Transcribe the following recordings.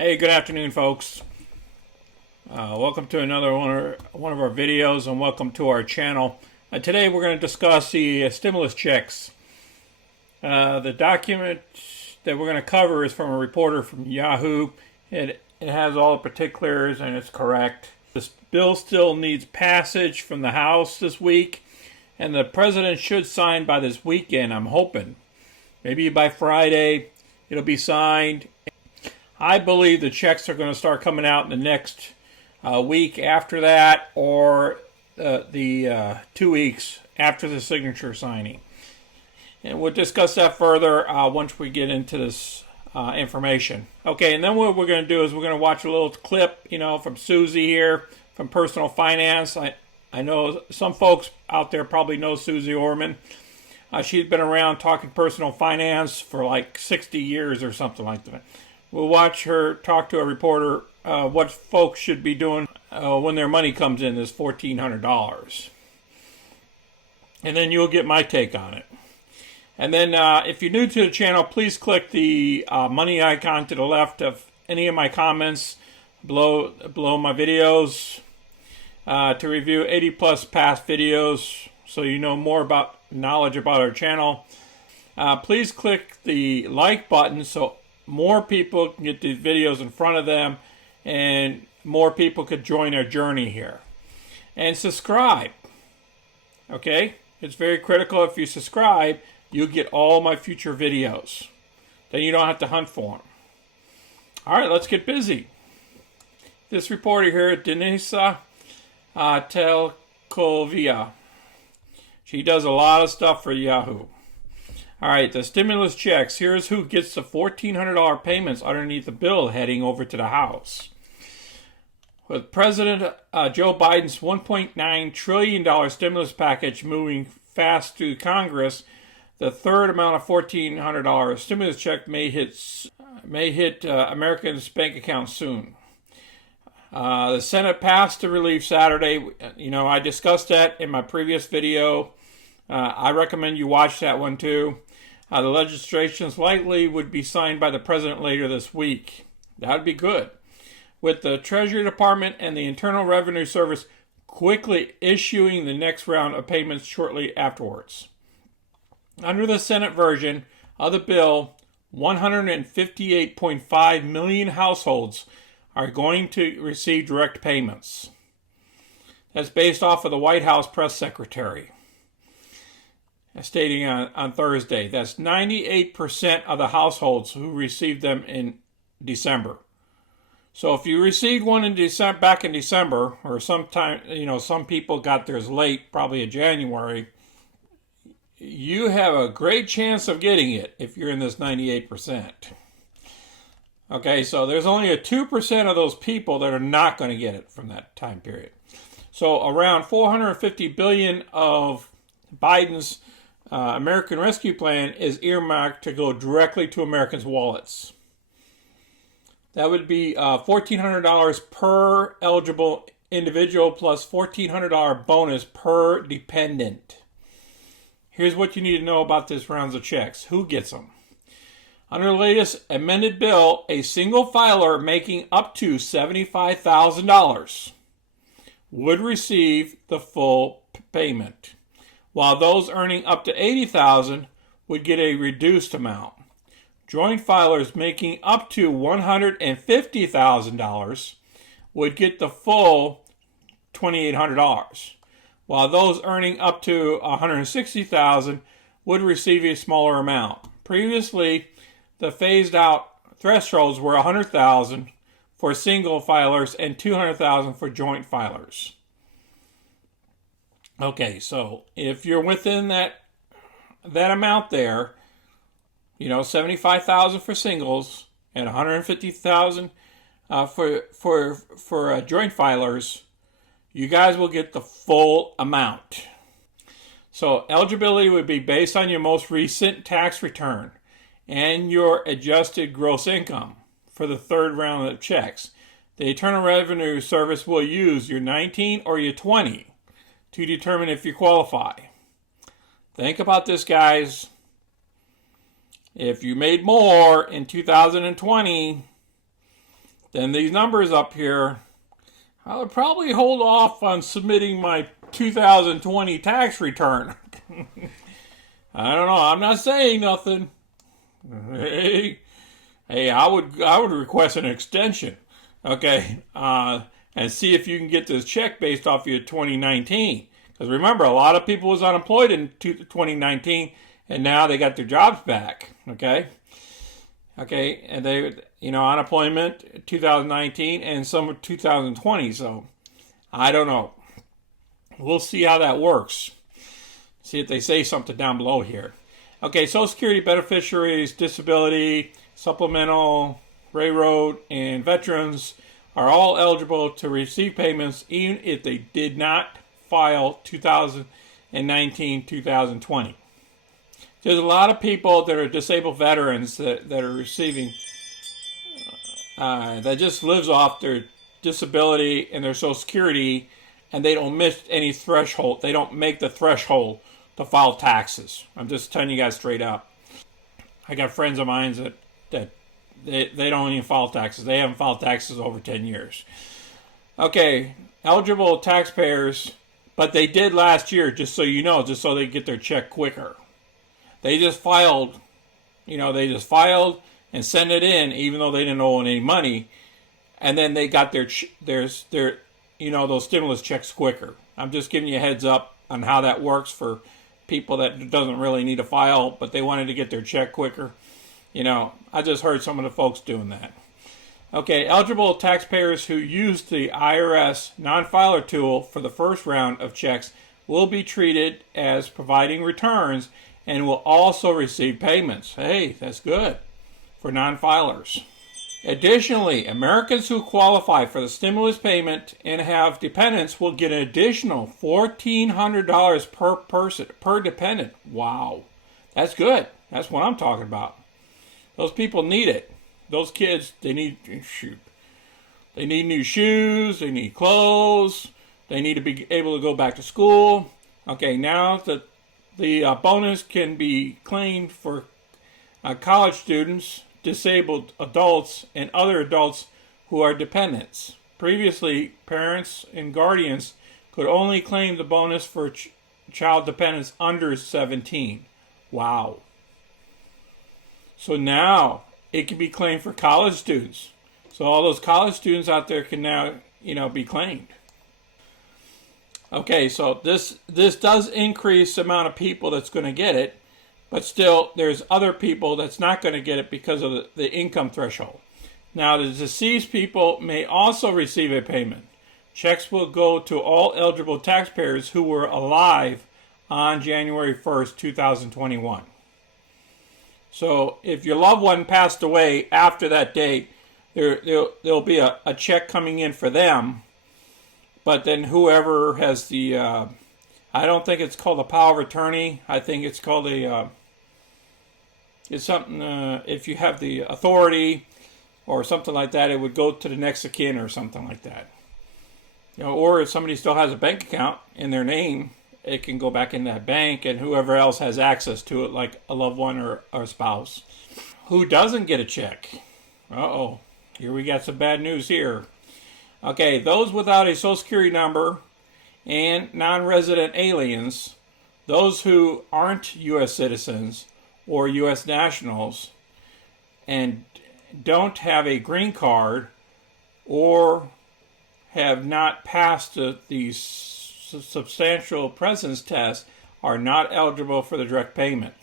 Hey, good afternoon, folks. Welcome to another one of our videos, and welcome to our channel. Today we're going to discuss the stimulus checks. The document that we're going to cover is from a reporter from Yahoo. It has all the particulars and it's correct. This bill still needs passage from the House this week, and the president should sign by this weekend, I'm hoping. Maybe by Friday it'll be signed. I believe the checks are going to start coming out in the next week after that, or the 2 weeks after the signature signing. And we'll discuss that further once we get into this information. Okay, and then what we're going to do is we're going to watch a little clip, from Suze here, from Personal Finance. I know some folks out there probably know Suze Orman. She's been around talking personal finance for like 60 years or something like that. We'll watch her talk to a reporter what folks should be doing when their money comes in, this $1,400. And then you'll get my take on it. And then if you're new to the channel, please click the money icon to the left of any of my comments below my videos to review 80 plus past videos so you know more about knowledge about our channel. Please click the like button so more people can get these videos in front of them and more people could join our journey here. And subscribe. Okay? It's very critical. If you subscribe, you'll get all my future videos. Then you don't have to hunt for them. Alright, let's get busy. This reporter here, Denisa Telkovia. She does a lot of stuff for Yahoo. All right, the stimulus checks. Here's who gets the $1,400 payments underneath the bill heading over to the House. With President Joe Biden's $1.9 trillion stimulus package moving fast through Congress, the third amount of $1,400 stimulus check may hit Americans' bank accounts soon. The Senate passed the relief Saturday. I discussed that in my previous video. I recommend you watch that one too. The legislation likely would be signed by the president later this week. That would be good. With the Treasury Department and the Internal Revenue Service quickly issuing the next round of payments shortly afterwards. Under the Senate version of the bill, 158.5 million households are going to receive direct payments. That's based off of the White House press secretary stating on Thursday. That's 98% of the households who received them in December. So if you received one in December, back in December, or sometime, some people got theirs late, probably in January, you have a great chance of getting it if you're in this 98%. Okay, so there's only a 2% of those people that are not going to get it from that time period. So around $450 billion of Biden's American Rescue Plan is earmarked to go directly to Americans' wallets. That would be $1,400 per eligible individual plus $1,400 bonus per dependent. Here's what you need to know about this rounds of checks. Who gets them? Under the latest amended bill, a single filer making up to $75,000 would receive the full payment, while those earning up to $80,000 would get a reduced amount. Joint filers making up to $150,000 would get the full $2,800, while those earning up to $160,000 would receive a smaller amount. Previously, the phased-out thresholds were $100,000 for single filers and $200,000 for joint filers. Okay, so if you're within that amount there, $75,000 for singles and $150,000 for joint filers, you guys will get the full amount. So eligibility would be based on your most recent tax return and your adjusted gross income for the third round of checks. The Internal Revenue Service will use your 19 or your 20 to determine if you qualify. Think about this, guys. If you made more in 2020, then these numbers up here, I would probably hold off on submitting my 2020 tax return. I don't know. I'm not saying nothing. Hey, I would request an extension, okay, and see if you can get this check based off your 2019. Because remember, a lot of people was unemployed in 2019, and now they got their jobs back, okay? Okay, and they, unemployment 2019 and some 2020. So I don't know. We'll see how that works. See if they say something down below here. Okay, Social Security beneficiaries, disability, supplemental, railroad, and veterans are all eligible to receive payments even if they did not file 2019-2020. There's a lot of people that are disabled veterans that are receiving, that just lives off their disability and their Social Security, and they don't miss any threshold. They don't make the threshold to file taxes. I'm just telling you guys straight up. I got friends of mine that they don't even file taxes. They haven't filed taxes over 10 years. Okay, eligible taxpayers, but they did last year, just so you know, just so they get their check quicker. They just filed, and sent it in, even though they didn't owe any money, and then they got their those stimulus checks quicker. I'm just giving you a heads up on how that works for people that doesn't really need to file, but they wanted to get their check quicker. I just heard some of the folks doing that. Okay, eligible taxpayers who used the IRS non-filer tool for the first round of checks will be treated as providing returns and will also receive payments. Hey, that's good for non-filers. Additionally, Americans who qualify for the stimulus payment and have dependents will get an additional $1,400 per person, per dependent. Wow, that's good. That's what I'm talking about. Those people need it. Those kids, they need new shoes, they need clothes, they need to be able to go back to school. Okay, now the bonus can be claimed for college students, disabled adults, and other adults who are dependents. Previously, parents and guardians could only claim the bonus for child dependents under 17. Wow. So now it can be claimed for college students. So all those college students out there can now, be claimed. Okay, so this does increase the amount of people that's going to get it, but still there's other people that's not going to get it because of the income threshold. Now, the deceased people may also receive a payment. Checks will go to all eligible taxpayers who were alive on January 1st, 2021. So if your loved one passed away after that date, there'll be a check coming in for them. But then whoever has the, I don't think it's called a power of attorney. I think it's called it's something, if you have the authority or something like that, it would go to the next of kin or something like that. Or if somebody still has a bank account in their name, it can go back in that bank, and whoever else has access to it, like a loved one or a spouse. Who doesn't get a check? Uh-oh. Here we got some bad news here. Okay, those without a Social Security number and non-resident aliens, those who aren't U.S. citizens or U.S. nationals and don't have a green card or have not passed the substantial presence test are not eligible for the direct payment.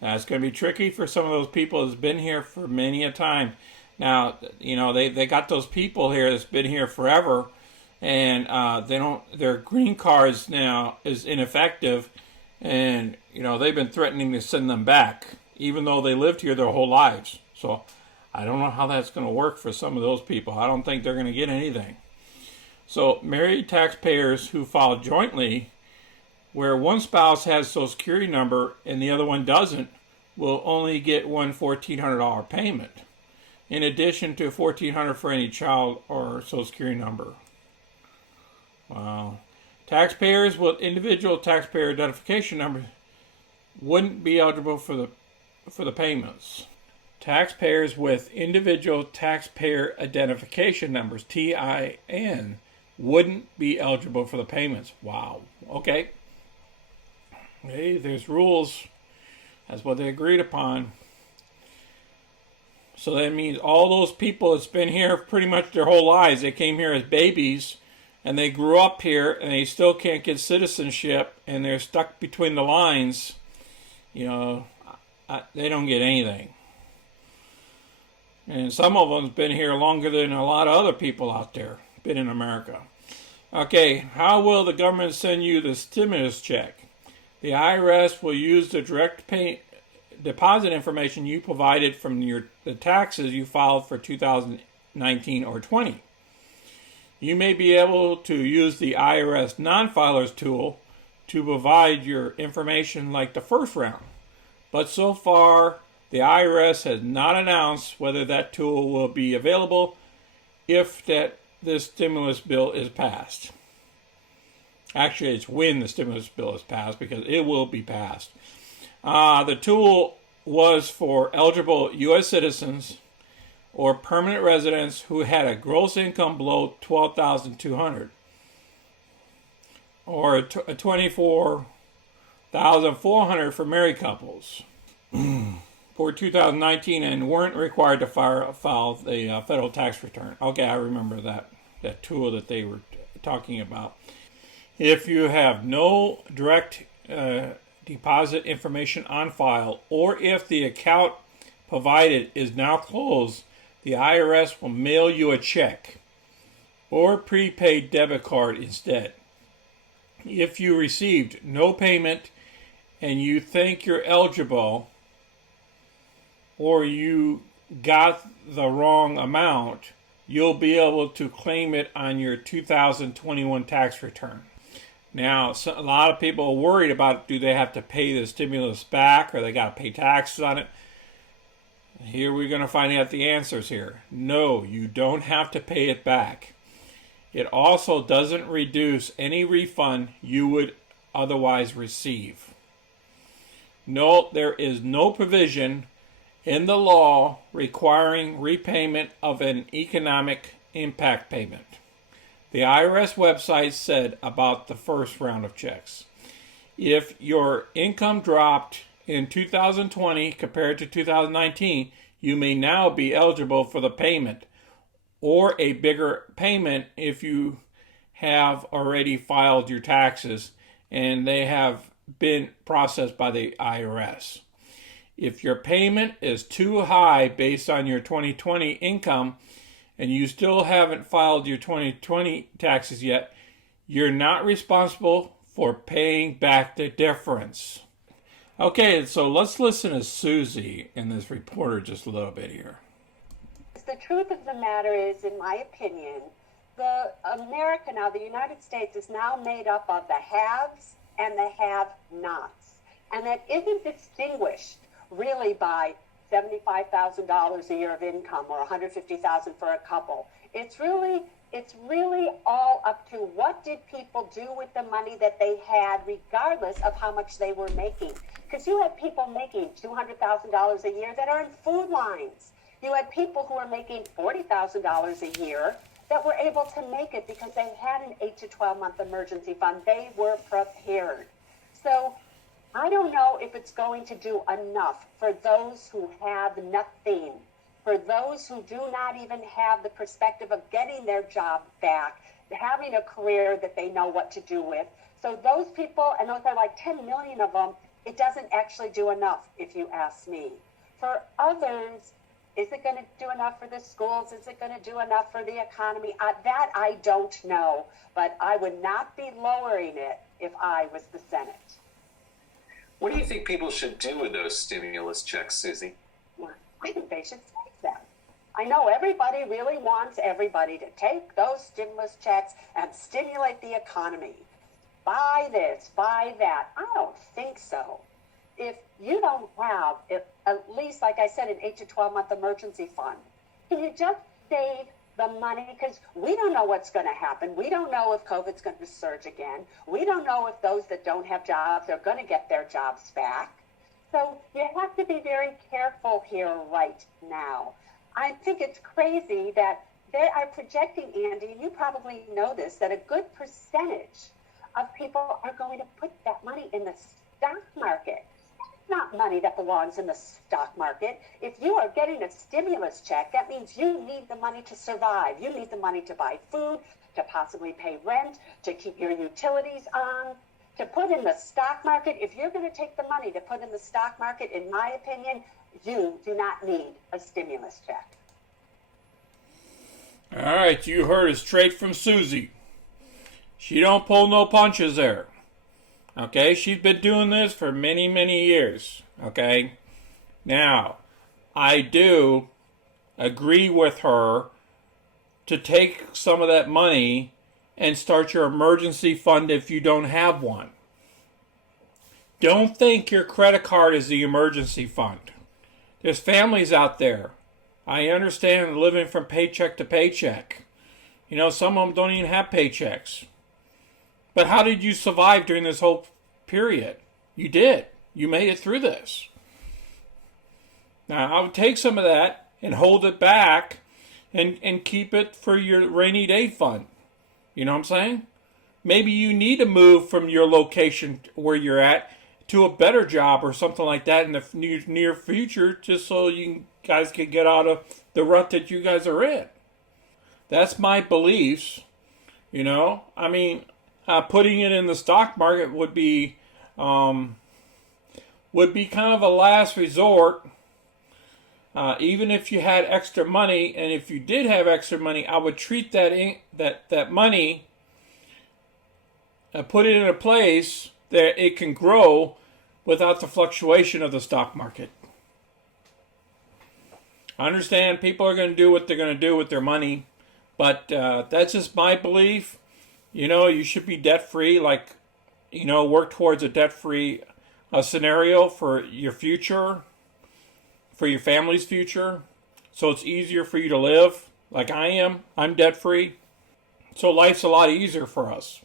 Now, it's going to be tricky for some of those people that's been here for many a time. Now, they got those people here that's been here forever, and their green cards now is ineffective, and they've been threatening to send them back, even though they lived here their whole lives. So I don't know how that's going to work for some of those people. I don't think they're going to get anything. So married taxpayers who file jointly, where one spouse has a Social Security number and the other one doesn't, will only get one $1,400 payment, in addition to $1,400 for any child or Social Security number. Wow. Taxpayers with individual taxpayer identification numbers wouldn't be eligible for the payments. taxpayers with individual taxpayer identification numbers, TIN, wouldn't be eligible for the payments. Wow. Okay. Hey, there's rules. That's what they agreed upon. So that means all those people that's been here pretty much their whole lives, they came here as babies, and they grew up here, and they still can't get citizenship, and they're stuck between the lines. You know, they don't get anything. And some of them's been here longer than a lot of other people out there, been in America. Okay, how will the government send you the stimulus check? The IRS will use the direct deposit information you provided from the taxes you filed for 2019 or 20. You may be able to use the IRS non-filers tool to provide your information like the first round. But so far, the IRS has not announced whether that tool will be available if this stimulus bill is passed. Actually, it's when the stimulus bill is passed, because it will be passed. The tool was for eligible U.S. citizens or permanent residents who had a gross income below $12,200 or $24,400 for married couples for 2019 and weren't required to file the federal tax return. Okay, I remember that tool that they were talking about. If you have no direct deposit information on file, or if the account provided is now closed, the IRS will mail you a check or prepaid debit card instead. If you received no payment and you think you're eligible, or you got the wrong amount, you'll be able to claim it on your 2021 tax return. Now, a lot of people are worried about, do they have to pay the stimulus back, or they got to pay taxes on it? Here we're going to find out the answers here. No, you don't have to pay it back. It also doesn't reduce any refund you would otherwise receive. No, there is no provision in the law requiring repayment of an economic impact payment. The IRS website said about the first round of checks. If your income dropped in 2020 compared to 2019, you may now be eligible for the payment, or a bigger payment if you have already filed your taxes and they have been processed by the IRS. If your payment is too high based on your 2020 income and you still haven't filed your 2020 taxes yet, you're not responsible for paying back the difference. Okay, so let's listen to Suze in this reporter just a little bit here. The truth of the matter is, in my opinion, the United States is now made up of the haves and the have-nots. And that isn't distinguished really by $75,000 a year of income or $150,000 for a couple. It's really all up to what did people do with the money that they had, regardless of how much they were making. Because you have people making $200,000 a year that are in food lines. You had people who are making $40,000 a year that were able to make it because they had an 8 to 12 month emergency fund. They were prepared. So I don't know if it's going to do enough for those who have nothing, for those who do not even have the perspective of getting their job back, having a career that they know what to do with. So those people, and those are like 10 million of them, it doesn't actually do enough, if you ask me. For others, is it going to do enough for the schools? Is it going to do enough for the economy? That I don't know, but I would not be lowering it if I was the Senate. What do you think people should do with those stimulus checks, Suze? Well, I think they should take them. I know everybody really wants everybody to take those stimulus checks and stimulate the economy. Buy this, buy that. I don't think so. If you don't have, at least, like I said, an 8 to 12 month emergency fund, can you just save the money? Because we don't know what's going to happen. We don't know if COVID's going to surge again. We don't know if those that don't have jobs are going to get their jobs back. So you have to be very careful here right now. I think it's crazy that they are projecting, Andy, and you probably know this, that a good percentage of people are going to put that money in the stock market. It's not money that belongs in the stock market. If you are getting a stimulus check, that means you need the money to survive. You need the money to buy food, to possibly pay rent, to keep your utilities on. To put in the stock market, if you're going to take the money to put in the stock market, in my opinion, you do not need a stimulus check. All right, you heard it straight from Suze. She don't pull no punches there. Okay, she's been doing this for many, many years. Okay, now, I do agree with her to take some of that money and start your emergency fund if you don't have one. Don't think your credit card is the emergency fund. There's families out there. I understand living from paycheck to paycheck. You know, some of them don't even have paychecks. But how did you survive during this whole period? You did. You made it through this. Now, I would take some of that and hold it back and keep it for your rainy day fund. You know what I'm saying? Maybe you need to move from your location where you're at to a better job or something like that in the near future, just so you guys can get out of the rut that you guys are in. That's my beliefs. You know, I mean, putting it in the stock market would be kind of a last resort. Even if you had extra money, and if you did have extra money, I would treat that money, put it in a place that it can grow without the fluctuation of the stock market. I understand people are going to do what they're going to do with their money, but that's just my belief. You know, you should be debt-free, like, you know, work towards a debt-free scenario for your future, for your family's future, so it's easier for you to live like I am. I'm debt-free, so life's a lot easier for us.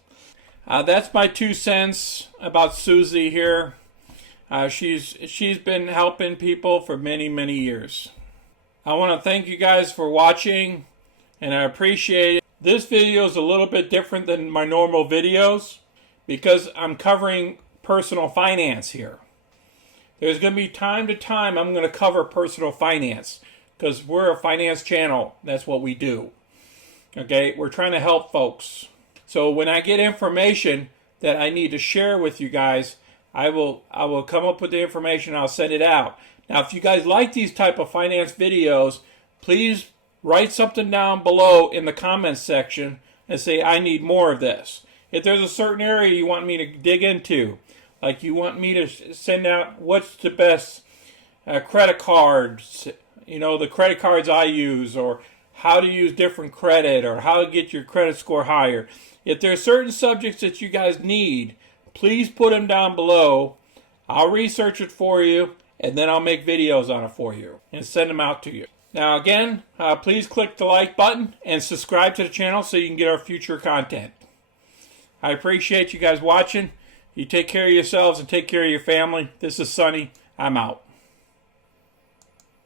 That's my 2 cents about Suze here. She's been helping people for many, many years. I want to thank you guys for watching, and I appreciate it. This video is a little bit different than my normal videos because I'm covering personal finance here. There's going to be time to time I'm going to cover personal finance because we're a finance channel. That's what we do. Okay, we're trying to help folks. So when I get information that I need to share with you guys, I will come up with the information. I'll send it out. Now, if you guys like these type of finance videos, please write something down below in the comments section and say, I need more of this. If there's a certain area you want me to dig into, like you want me to send out what's the best credit cards, you know, the credit cards I use, or how to use different credit, or how to get your credit score higher. If there are certain subjects that you guys need, please put them down below. I'll research it for you, and then I'll make videos on it for you and send them out to you. Now again, please click the like button and subscribe to the channel so you can get our future content. I appreciate you guys watching. You take care of yourselves and take care of your family. This is Sonny. I'm out.